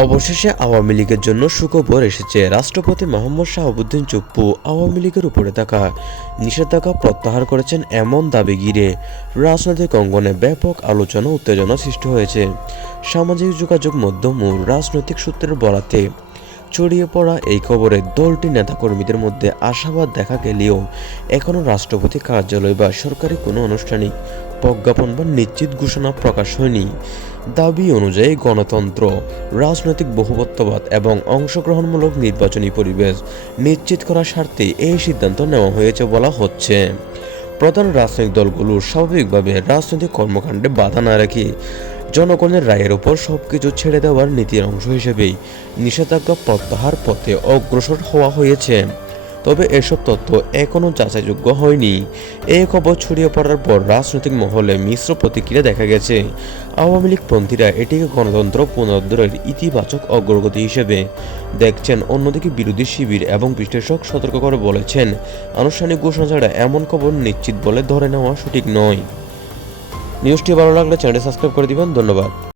অবশেষে আওয়ামী লীগের জন্য সুখবর এসেছে। রাষ্ট্রপতি মোহাম্মদ শাহাবুদ্দিন চুপ্পু আওয়ামী লীগের উপরে থাকা নিষেধাজ্ঞা প্রত্যাহার করেছেন এমন দাবি ঘিরে রাজনৈতিক অঙ্গনে ব্যাপক আলোচনা উত্তেজনা সৃষ্টি হয়েছে। সামাজিক যোগাযোগ মাধ্যম ও রাজনৈতিক সূত্রের বরাতে ছড়িয়ে পড়া এই খবরে দলটির নেতাকর্মীদের মধ্যে আশাবাদ দেখা গেলেও এখনও রাষ্ট্রপতি কার্যালয় বা সরকারি কোনো আনুষ্ঠানিক প্রজ্ঞাপন বা নিশ্চিত ঘোষণা প্রকাশ হয়নি। দাবি অনুযায়ী গণতন্ত্র, রাজনৈতিক বহুত্ববাদ এবং অংশগ্রহণমূলক নির্বাচনী পরিবেশ নিশ্চিত করার স্বার্থে এই সিদ্ধান্ত নেওয়া হয়েছে বলা হচ্ছে। প্রধান রাজনৈতিক দলগুলো স্বাভাবিকভাবে রাজনৈতিক কর্মকাণ্ডে বাধা না রেখে জনগণের রায়ের উপর সবকিছু ছেড়ে দেওয়ার নীতির অংশ হিসেবেই নিষেধাজ্ঞা প্রত্যাহার পথে অগ্রসর হওয়া হয়েছে। তবে এসব তথ্য এখনও যাচাইযোগ্য হয়নি। এই খবর ছড়িয়ে পড়ার পর রাজনৈতিক মহলে মিশ্র প্রতিক্রিয়া দেখা গেছে। আওয়ামী লীগপন্থীরা এটিকে গণতন্ত্র পুনরুদ্ধারের ইতিবাচক অগ্রগতি হিসেবে দেখছেন, অন্যদিকে বিরোধী শিবির এবং বিশ্লেষক সতর্ক করে বলেছেন, আনুষ্ঠানিক ঘোষণা ছাড়া এমন খবর নিশ্চিত বলে ধরে নেওয়া সঠিক নয়। নিউজটি ভালো লাগলে চ্যানেলটি সাবস্ক্রাইব করে দিবেন। ধন্যবাদ।